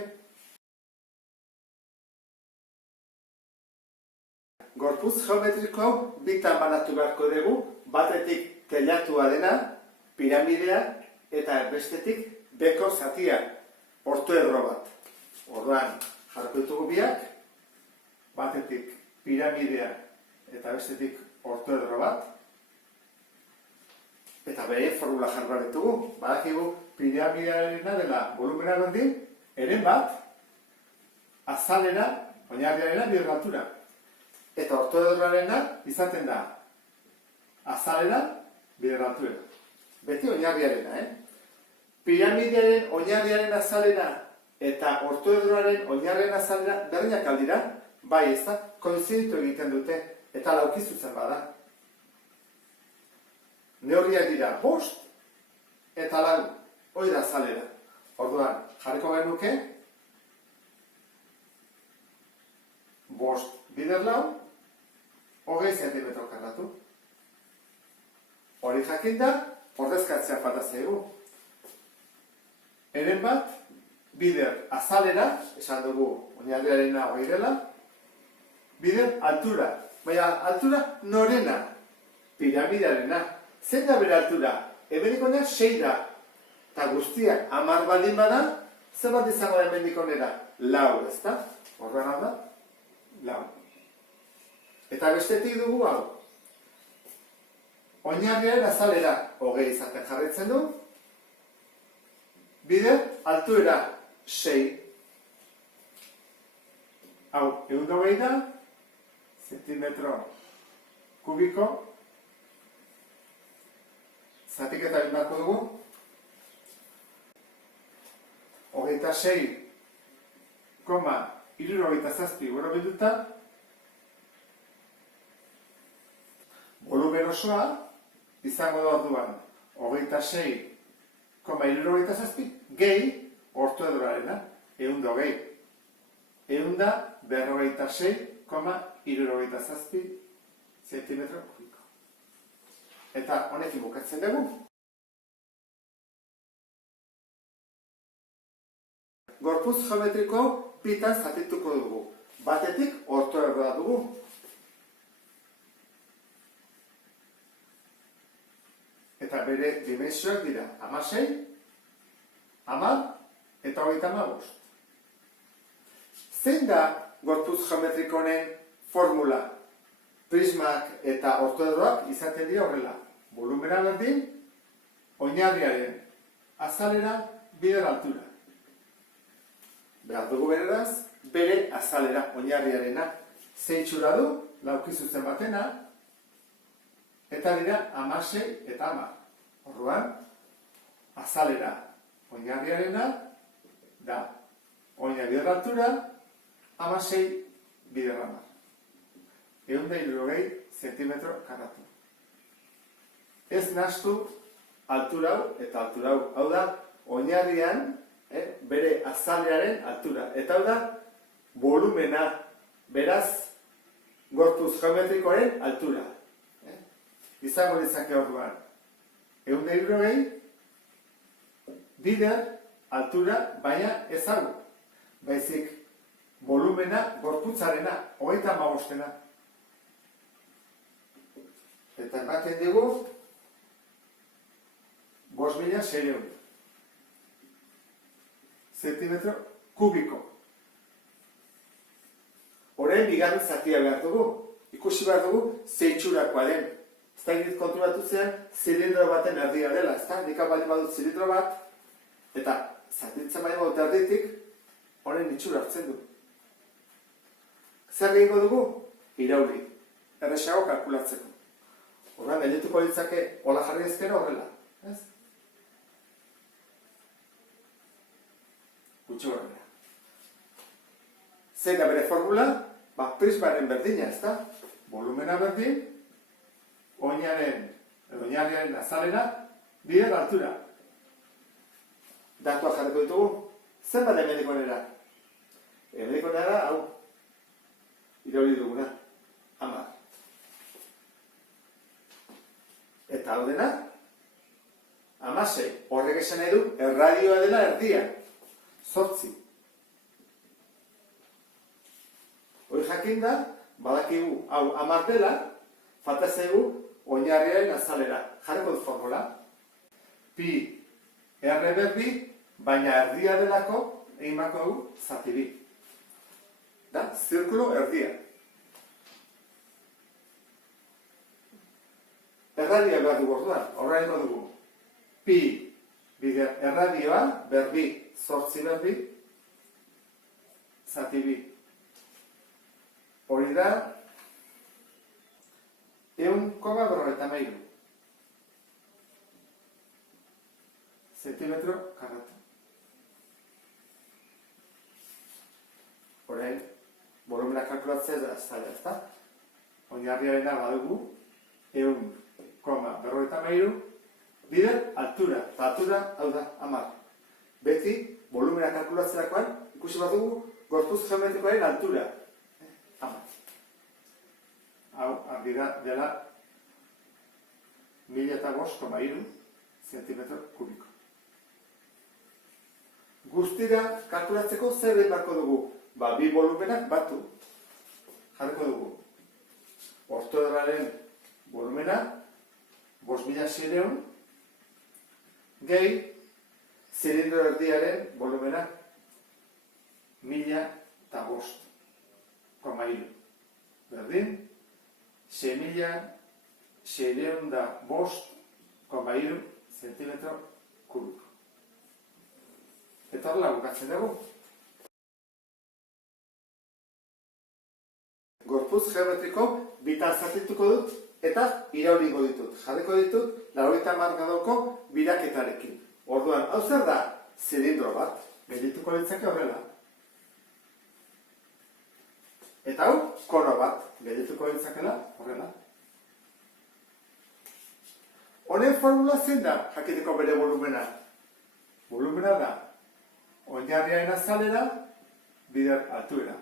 Gorputz geometriko hau bitan banatu beharko dugu, batetik telatua dena, piramidea, eta bestetik beko zatia, ortoedro bat. Orduan, jarko ditugu biak, batetik piramidea eta bestetik ortoedro bat, eta bere formula jarra ditugu. Badakigu piramidearena dela volumena gondin, eren bat, azalera, oinarriarena bider altura. Eta ortoedroarena izaten da azalera bider altura. Beti oinarriarena, Piramidearen oinarriaren azalera eta ortoedroaren oinarriaren azalera berdinak aldira, bai ez da, koinziditu egiten dute, eta laukizutzen bada. Neurriak dira 5 eta 4, hori da azalera. Orduan, jarriko genuke, 5 bider 4, 20 zentimetro karratu. Hori jakinda, ordezkatzea falta zaigu. Eren bat, bider azalera, esan dugu oinarriarena hori dela, bider altura. Baina altura norena, piramidearena. Zein da bere altura? Hemendikonea 6 da. Eta guztiak 10 baldin bada, zer bat izango da hemendikonera? 4, ezta? Horren da? 4. Eta bestetik dugu hau. Oinarriaren azalera 20 izaten jarraitzen du. Bider, altuera 6. Hau, 120 da, zentimetro kubiko. Zatiketa egin beharko dugu. 26,67 borobilduta. Volumen osoa, izango da orduan, 26,67 gehi ortoedroarena, 120. 156,67 zentimetro kubiko. Eta honekin bukatzen dugu. Gorputz geometriko hau bitan zatituko dugu. Batetik ortoedroa dugu. Eta bere dimensioak dira 16, 10 eta 35. Zein da gorputz geometriko honen formula. Prismak eta ortoedroak izaten dira horrela. Volumena berdin, oinarriaren azalera, bider altura. Behar dugu bereraz, bere azalera, oinarriarena. Zeitxura du, laukizuzen batena, eta dira 16 eta 10. Orduan, azalera, oinarriarena, da, oina bider altura, 16 bider 10. 160 zentimetro karratu. Ez nahastu altura hau eta altura hau. Hau da, oinarrian, bere azaleraren altura. Eta hau da, volumena, beraz, gorputz geometrikoaren altura. Izango dizake orduan. 160 bider altura, baina ez hau. Baizik, volumena, gorputzarena, 35. Eta ematen dugu 5.600 zentimetro kubiko. Orain bigarren zatia behar dugu. Ikusi behar dugu zeitxurakoa den. Ez da egit konturatu zean zilindro baten erdia dela. Ez da, nik baldin badut zilindro bat, eta zatitzen baldin badut erditik, honen itxura hartzen du. Zer egingo dugu? Irauli. Erresago kalkulatzeko. Horren, geldituko ditzake, hola jarri ezkero horrela. Ez? Gutxo horrela. Zein da bere formula? Prismaren berdina, ez da? Volumena berdin, oinarriaren azalera, bider altura. Datua jarriko ditugu. Zer bat emedikonera? Emedikonera, hau. Irauli duguna. 10. Eta hau dena, 16. Horrek esan nahi du, erradioa dela erdia. 8. Hori jakin da, badakigu hau 10 dela, falta zaigu oinarriaren azalera. Jarriko dut formula. Pi R berbi, baina erdia delako, egin bako dugu, zati bi. Da, zirkulo erdia. Erradioa behar dugu orduan, horrein dugu. Pi bider erradioa, berbi, 8 berbi, zati bi. Hori da, 1,53 zentimetro karratu. Horrein, volumena kalkulatzea da, zaila, ez da? Oinarriarena badugu, 1,53 bider altura, eta altura hau da, 10. Beti, volumena kalkulatzerakoan, ikusi bat dugu, gorputz geometrikoaren altura. 10. Hau, argi da, dela 1005,3 zentimetro kubiko. Guztira kalkulatzeko zer egin beharko dugu? Bi volumenak batu. Jarriko dugu. Ortoedraren volumena, 5.600, gehi, zilindro erdiaren volumena, 1.005,3. Berdin, 6.605,3 zentimetro kubiko. Eta horrela bukatzen dugu. Gorputz geometriko bitan zatituko dut eta irauliko ditut. Jarriko ditut 90 gradoko biraketarekin. Orduan, hau zer da? Zilindro bat. Geldituko ditzake horrela. Eta hau, kono bat. Geldituko ditzakela horrela. Honen formula zein da jakiteko bere volumena? Volumena da oinarriaren azalera bider altuera.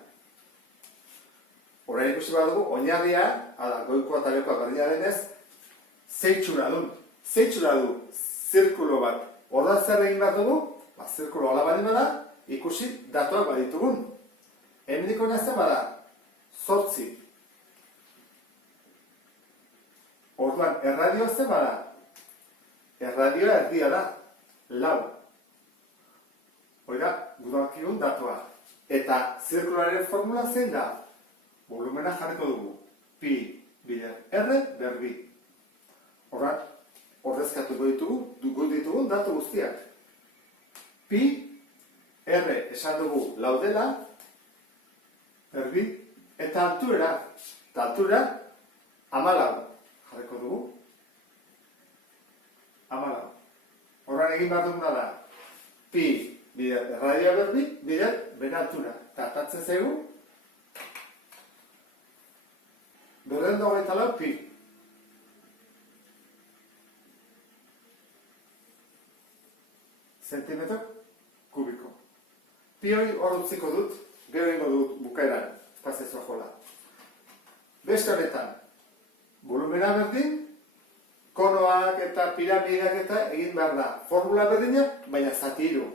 Orain ikusi bat dugu, oinarria, goikoa eta bekoa berdina denez, zeitxura du. Zeitxura du zirkulo bat. Orduan zer egin bat dugu? Zirkulo hola baldin bada, ikusi datuak baditugun. Hemendik honezten bada, 8. Orduan, erradioa zen bada? Erradioa erdia da, 4. Hori da, gudakigun datua. Eta zirkularen formula zein da? Volumena jarriko dugu. Pi bider R ber bi. Horrak, ordezkatuko ditugu datu guztiak. Pi R esan dugu lau dela, ber bi, eta altuera. Eta altura 14 jarriko dugu. 14. Horran egin behar duguna da. Pi bider erradioa ber bi, bider bere altura. Eta atatzen zaigu 224 pi. Zentimetro kubiko. Pi hori hor utziko dut, gero ingo dut bukaeran, espazio jola. Beste honetan, volumena berdin, konoak eta piramideak eta egin behar da. Formula berdina, baina zati 3.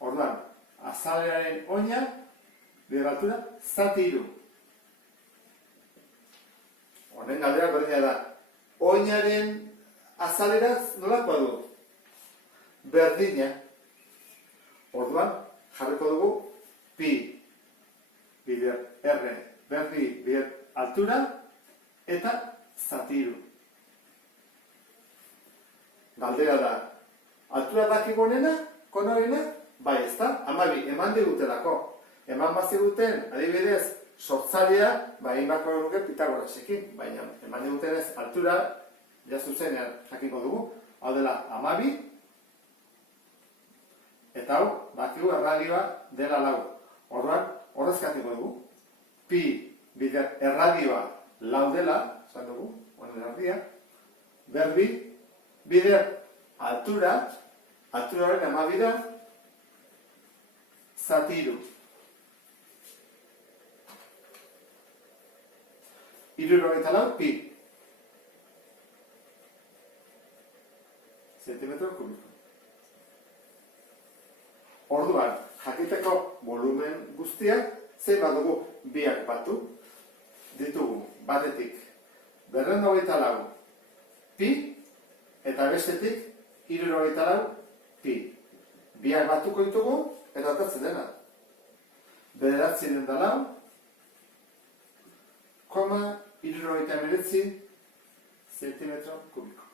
Orduan, azaleraren oina, bide altura, zati 3. Honen galdera berdina da. Oinaren azaleraz nolakoa du? Berdina. Orduan, jarriko dugu pi bider R berdi bider altura eta zati 3. Galdera da. Altura dakiko honena, konorena, bai ez da, 12 eman digutelako. Eman baziguten, adibidez, sortzailea, egin beharko nuke Pitagorasekin, baina eman digutenez altura, ja zuzenean jakiko dugu, hau dela 12, eta hau, bakigu erradioa dela 4. Orduan, horrezkatiko dugu, pi bider erradioa 4 dela, esan dugu, honen erdia, berbi, bider altura, alturaren 12 da, zati 3. 74 pi. Zentimetro kubiko. Orduan, jakiteko volumen guztiak, zein badugu biak batu, ditugu batetik 224 pi, eta bestetik 74 pi. Biak batuko ditugu, eta atatzen dena. 904, koma 79 zentimetro kubiko.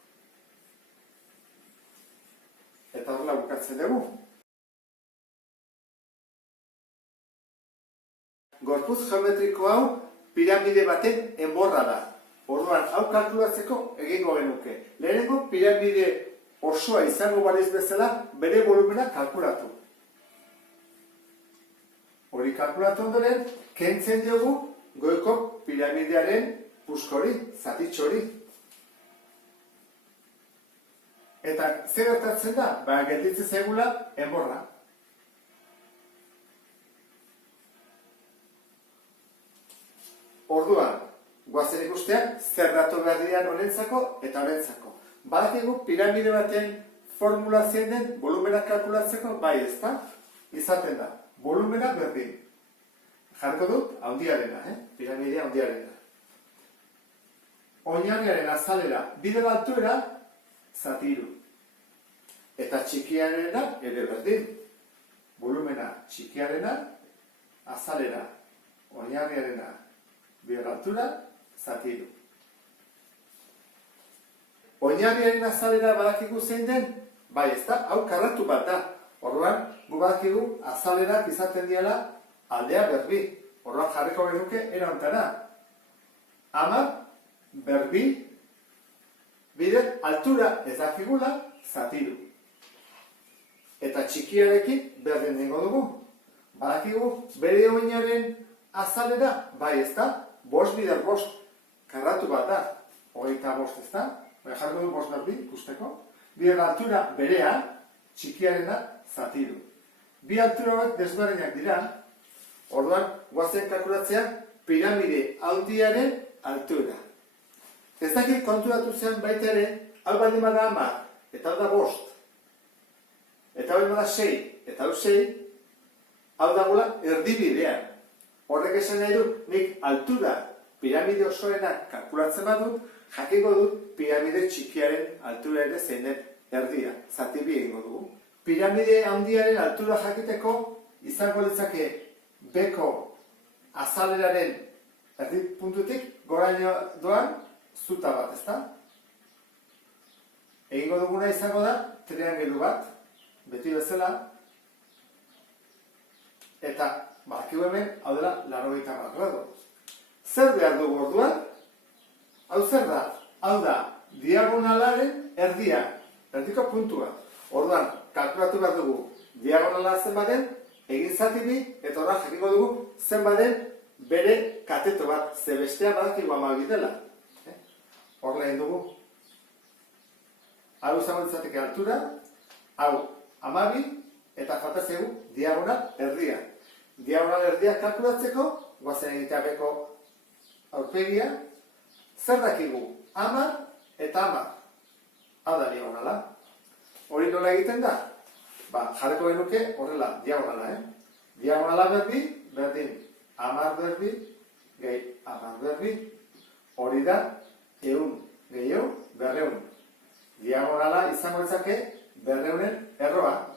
Eta horrela bukatzen dugu. Gorputz geometriko hau piramide baten enborra da. Orduan, hau kalkulatzeko egingo genuke. Lehenengo piramide osoa izango baliz bezala bere volumena kalkulatu. Hori kalkulatu ondoren, kentzen diogu goiko piramidearen puskori, zatitxori. Eta zer gertatzen da? Gelditzen zaigula enborra. Orduan, guazen ikustean zer datu behar diren honentzako eta honentzako. Badakigu piramide baten formula zein den volumena kalkulatzeko, bai ez da, izaten da. Volumena berdin. Jarko dut, handiarena, piramidea handiarena. Oinarriaren azalera, bide altuera, zati 3. Eta txikiarena ere berdin. Volumena txikiarena, azalera, oinarriarena, bide altura, zati 3. Oinarriaren azalera badakigu zein den? Bai ez da, hau karratu bat da. Orduan, gu badakigu azalerak izaten diala aldea berbi. Orduan jarriko genuke erantara. 10 berbi bider altura ez dakigula zati 3. Eta txikiarekin berdin dengo dugu. Badakigu bere oinaren azalera, bai ez da, 5 bider 5 karratu bat da. 25 ez da, jarriko du 5 berbi ikusteko. Bider altura berea, txikiarena zati 3. Bi altura bat desberdinak dira. Orduan, guazen kalkulatzea piramide handiaren altura. Ez dakit konturatu zen baita ere, hau baldin bada 10, eta hau da 5. Eta hau bada 6, eta hau 6, hau dagoela erdibidean. Horrek esan nahi du, nik altura piramide osoena kalkulatzen badut, jakiko dut piramide txikiaren altura ere zein den erdia, zati 2 egingo dugu. Piramide handiaren altura jakiteko izango litzake beko azaleraren erdi puntutik goraino doan zuta bat, ezta? Egingo duguna izango da triangelu bat, beti bezala, eta badakigu hemen, hau dela 90 gradu. Zer behar dugu orduan? Hau zer da? Hau da, diagonalaren erdia, erdiko puntua. Orduan, kalkulatu behar dugu diagonala zenbaden, egin zati bi, eta horra jakingo dugu zenbaden bere kateto bat, ze bestea badakigu 12 dela. Hor lehen dugu. Hau izango ditzateke altura, hau 12, eta falta zaigu diagonal erdia. Diagonal erdia kalkulatzeko, guazen egitea beko aurpegia, zer dakigu? 10 eta 10. Hau da diagonala. Hori nola egiten da? Jarreko genuke horrela, diagonala, Diagonala berbi, berdin, 10 berbi, gehi 10 berbi, hori da, 100 gehiago, 200. Diagonala izango ditzake 200-en erroa.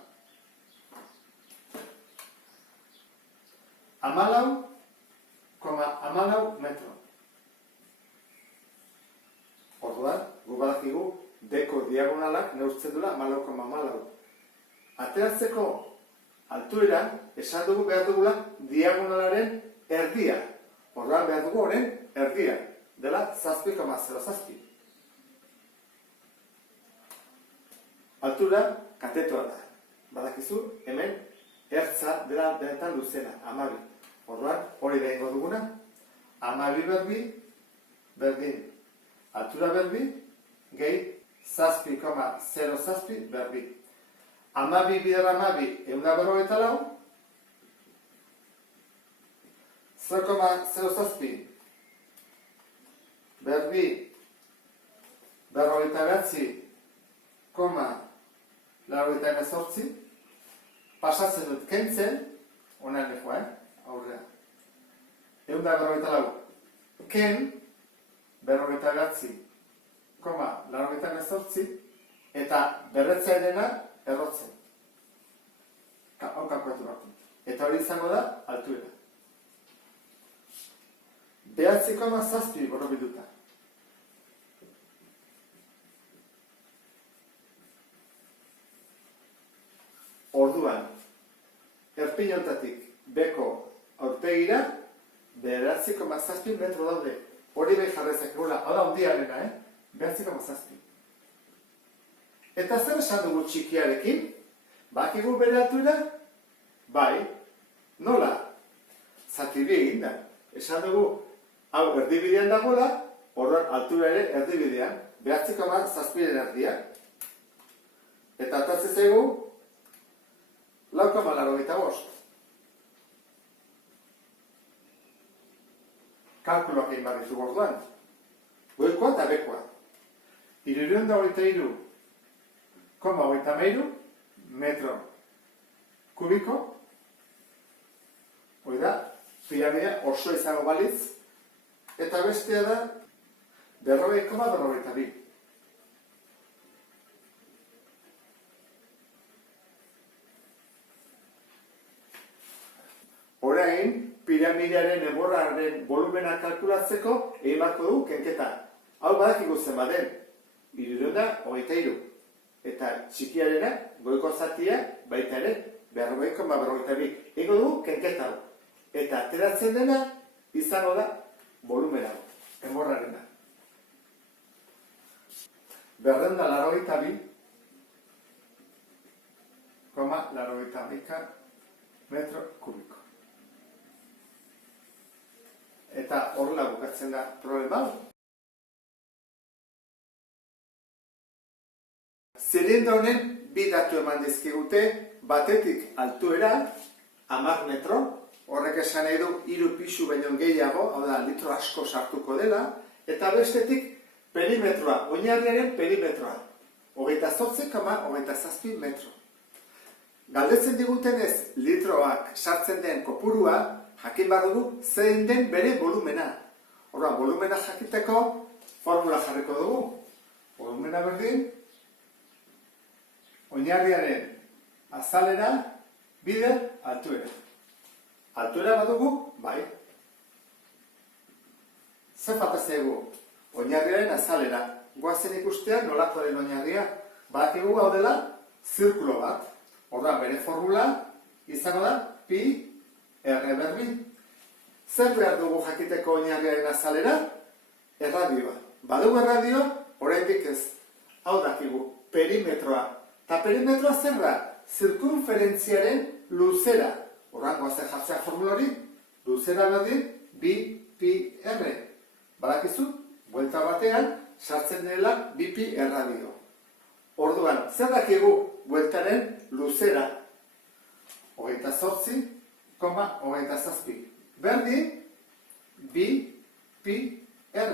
14,14 metro. Orduan, gu badakigu beko diagonalak neurtzen dula 14,14. Ateratzeko altuera esan dugu behar dugula diagonalaren erdia. Orduan behar dugu horren erdia. Dela 7,07. Altura katetoa da. Badakizu hemen ertza dela denetan luzena, 12. Orduan hori da ingo duguna. 12 berbi, berdin. Altura berbi, gehi 7,07 berbi. 12 bider 12, 154, 0,07 berbi, 49,88, pasatzen dut kentzen, onan lehoa, aurrea. 154, ken, 49,88, eta berretzea dena errotzen. Hau kalkulatu batu. Eta hori izango da altuera. 9,7 borobilduta. Orduan, erpinontatik beko aurpegira 9,7 metro daude. Hori behi jarrezak egula, hau da hundiarena, 9,7. Eta zer esan dugu txikiarekin? Bakigu bere altuera? Bai. Nola? Zati bi egin da. Esan dugu, hau erdibidean dagoela, orduan altura ere erdibidean, 9,7 erdia. Eta atatzen zaigu, 4,85. Kalkuloak egin barri zu orduan. Goikoa eta bekoa. 323,83 metro kubiko. Hoi da, piramidea oso izango balitz. Eta bestea da, 40,42. Orain, piramidearen enborraren volumena kalkulatzeko egin barko dugu kenketa. Hau badakigu zenbaden, 323. Eta txikiarena, goiko zatia, baita ere, 40,42. Ego dugu kenketa hau. Eta ateratzen dena, izango da volumena hau, enborrarena. 282,82 metro kubiko. Eta horrela bukatzen da problema hau. Zilindro honen bi datu eman dizkigute, batetik altuera, 10 metro, horrek esan nahi du 3 pisu baino gehiago, hau da, litro asko sartuko dela, eta bestetik perimetroa, oinarriaren perimetroa, 28,27 metro. Galdetzen digutenez litroak sartzen den kopurua, jakin behar dugu zein den bere volumena. Orduan, volumena jakiteko formula jarriko dugu. Volumena berdin, oinarriaren azalera, bider, altuera. Altuera badugu, bai. Zer falta zaigu? Oinarriaren azalera. Goazen ikustea nolako den oinarria. Badakigu hau dela zirkulo bat. Orduan bere formula izango da pi r berri. Zer behar dugu jakiteko oinarriaren azalera? Erradioa. Badugu erradioa, oraindik ez. Hau dakigu, perimetroa. Eta perimetroa zer da? Zirkunferentziaren luzera. Orduan goazen jartzea formula hori, luzera berdin bi pi r. Badakizu, buelta batean, sartzen dela bi pi erradio. Orduan, zer dakigu bueltaren luzera? 28,27. Berdin, bi pi r.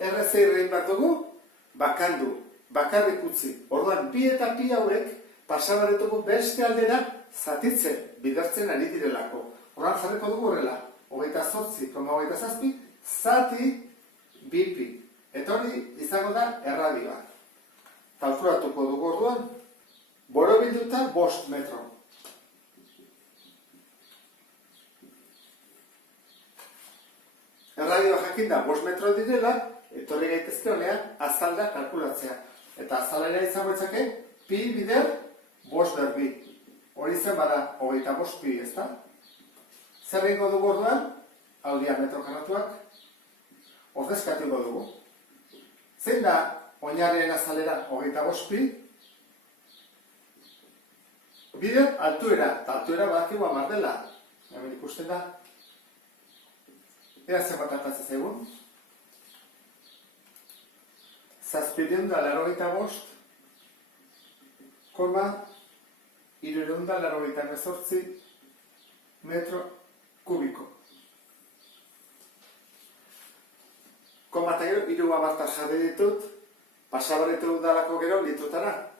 R zer egin bat dugu? Bakandu, bakarrik utzi. Orduan, bi eta pi hauek pasabaretuko beste aldera zatitzen, bidertzen ari direlako. Orduan jarriko dugu horrela, 28,27 zati bi pi. Eta hori izango da erradioa. Kalkulatuko dugu orduan, borobilduta 5 metro. Erradioa jakinda 5 metro direla, etorri gaitezke honea azalda kalkulatzea. Eta azalera izango etzake, pi bider 5 berbi. Hori zen bada 25 pi, ezta? Zer egingo dugu orduan? Hau dira metro karratuak. Ordezkatuko dugu. Zein da oinarriaren azalera 25 pi? Bider altuera, eta altuera badakigu 10 dela. Hemen ikusten da. Ea zer bat hartatzen zaigun. 785 388 metro kubiko. Koma eta gero, 3 abarta jarri ditut, pasabaretu udalako gero litrotara.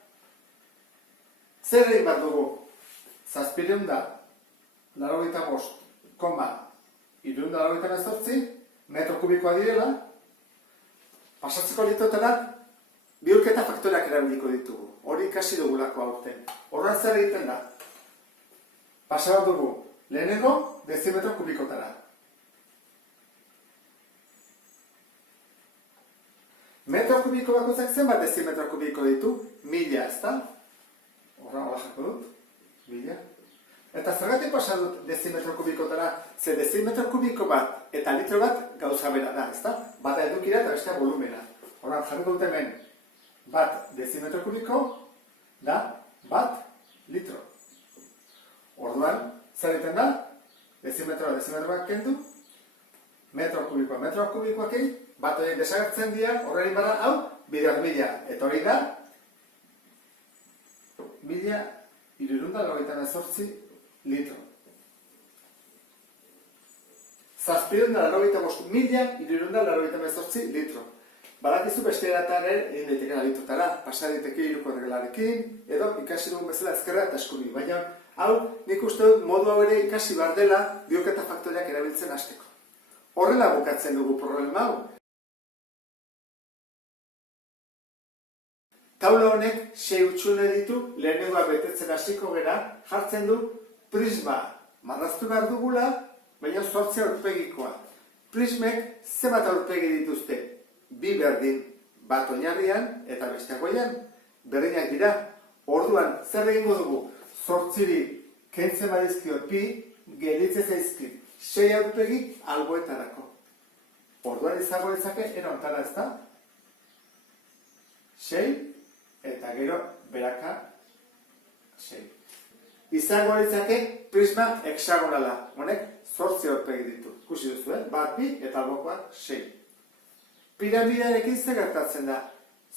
Zer egin bat dugu? 785 388 metro kubikoa direla, pasatzeko litrotara, bihurketa faktoreak erabiliko ditugu. Hori ikasi dugulako aurten. Horren zer egiten da? Pasabat dugu, lehenengo dezimetro kubikotara. Metro kubiko bakoitzak zenbat dezimetro kubiko ditu? 1000, ezta? Horra jako dut. 1000. Eta zergatik pasa dut dezimetro kubikotara, ze dezimetro kubiko bat eta litro bat gauza bera da, ezta? Bata edukira eta bestea volumena. Horra jarriko dut hemen, bat dezimetro kubiko da bat litro. Orduan, zer egiten da? Dezimetroak kendu, metro kubikoak egin, bat horiek desagertzen dira, horrein bada, hau, bider 1000. Eta hori da, 1398 litro. 785.398 litro. Badakizu beste erataren egin daitekena litrotara, pasa daiteke hiruko erregelarekin, edo ikasi dugun bezala ezkerra eta eskuri. Baina, hau, nik uste dut modu hau ere ikasi behar dela bihurketa faktoreak erabiltzen hasteko. Horrela bukatzen dugu problema hau. Taula honek 6 hutsune ditu, lehenengoa betetzen hasiko gera, jartzen du prisma. Marraztu behar dugula, baina 8 aurpegikoa. Prismek zenbat aurpegi dituzte? 2 berdin, bat oinarrian eta beste goian, berdinak dira. Orduan, zer egingo dugu? 8 kentzen badizkio pi, gelditzen zaizkit 6 aurpegi alboetarako. Orduan izango ditzake, era ontara ez da? 6 eta gero beraka 6. Izango ditzake prisma hexagonala. Honek 8 aurpegi ditu. Ikusi duzu, bat pi eta albokoak 6. Piramidearekin zer gertatzen da?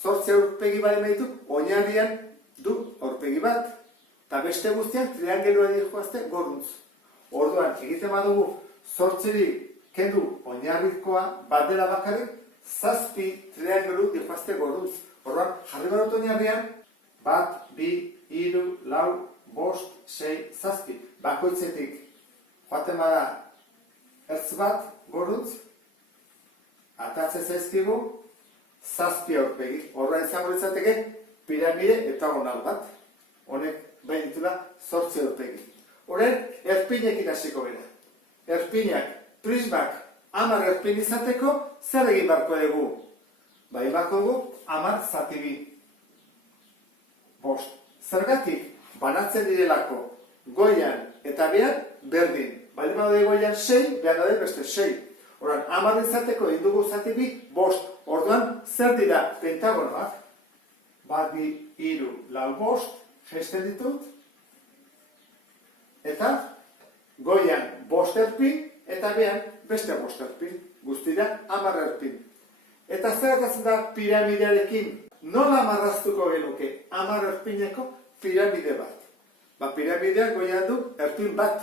8 aurpegi bale ditu, oinarrian du aurpegi bat, eta beste guztiak triangeluari joazte goruntz. Orduan, egiten badugu 8 kendu oinarrikoa bat dela bakarrik, 7 triangelu dihoazte goruntz. Orduan, jarri badut oinarrian, 1, 2, 3, 4, 5, 6, 7. Bakoitzetik joaten bada ertz bat goruntz, atatzen zaizkigu 7 aurpegi. Horra izango litzateke piramide heptagonal bat. Honek behin ditula 8 aurpegi. Horren, erpinekin hasiko gara. erpinak, prismak 10 erpin izateko, zer egin beharko dugu? Bai beharko dugu 10 zati bi. Bost. Zergatik banatzen direlako goian eta behan berdin. Baldin badaude goian 6, behan daude beste 6. Orduan, 10 izateko egin dugu zati bi, bost. Orduan, zer dira pentagonoak? 1, 2, 3, 4, 5, jaisten ditut. Eta goian 5 erpin eta behan beste 5 erpin. Guztira 10 erpin. Eta zer gertatzen da piramidearekin? Nola marraztuko genuke 10 erpineko piramide bat? Piramideak goian du erpin bat.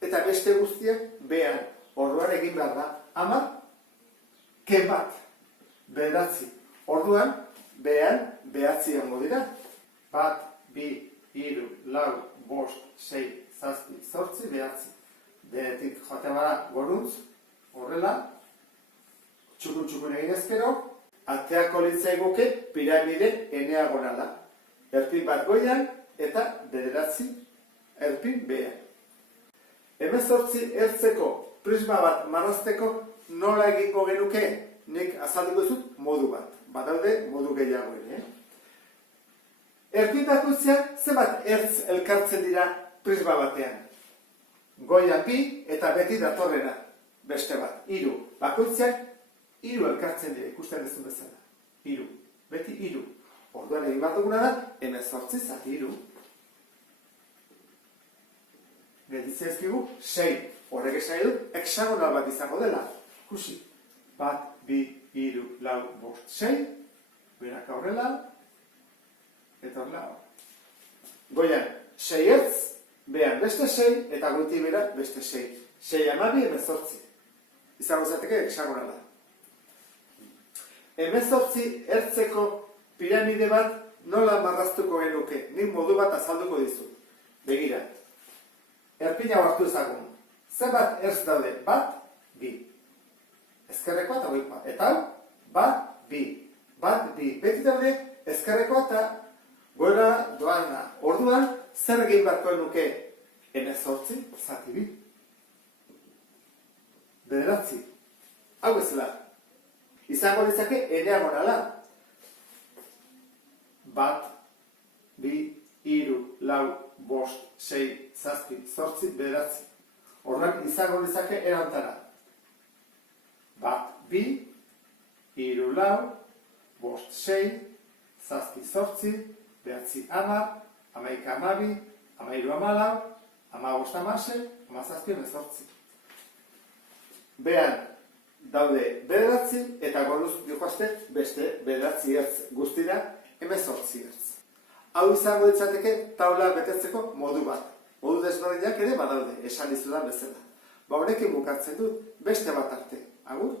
Eta beste guztiak behan. Orduan egin behar da 10 ke bat. 9. Orduan, behan 9 egongo dira. 1, 2, 3, 4, 5, 6, 7, 8, 9. Behetik joaten bara goruntz, horrela, txukun egin ezkero, ateako litzaiguke piramide eneagonala. Erpin bat goian eta 9 erpin behan. 18 ertzeko prisma bat marrazteko nola egingo genuke? Nik azalduko dizut modu bat. Badaude modu gehiago ere. Erpin bakoitzean zenbat ertz elkartzen dira prisma batean? Goian 2 eta beti datorrena beste bat. 3. Bakoitzean 3 elkartzen dira, ikusten duzun bezala. 3. Beti 3. Orduan egin bat duguna da 18 zati 3. Gelditzen ezkigu 6. Horrek esan du hexagonal bat izango dela. Ikusi. 1, 2, 3, 4, 5, 6. Berak horrela. Eta horrela. Goian 6 ertz, behan beste 6, eta goiti bera beste 6. 6 amabi 18. Izango zateke hexagonala. 18 ertzeko piramide bat nola marraztuko genuke? Nik modu bat azalduko dizut. Begira. Erpina hartu ezagun. Zenbat ertz daude? 1, 2. Ezkerrekoa eta goikoa. Eta 1, 2. 1, 2. Beti daude ezkerrekoa eta goera doana. Orduan, zer egin beharko nuke? 18 zati 2. 9. Hau bezala. Izango ditzake eneagonala. 1, 2, 3, 4, 5, 6, 7, 8, 9. Orduan izango ditzake erantara. 1, 2, 3, 4, 5, 6, 7, 8, 9, 10, 11, 12, 13, 14, 15, 16, 17. Behan daude 9 eta goruz jokoazte beste 9 ertz guztira 18 ertz. Hau izango ditzateke taula betetzeko modu bat. Modu desberdinak ere badaude, esan dizudan bezala. Honekin bukatzen dut beste bat arte. Agur?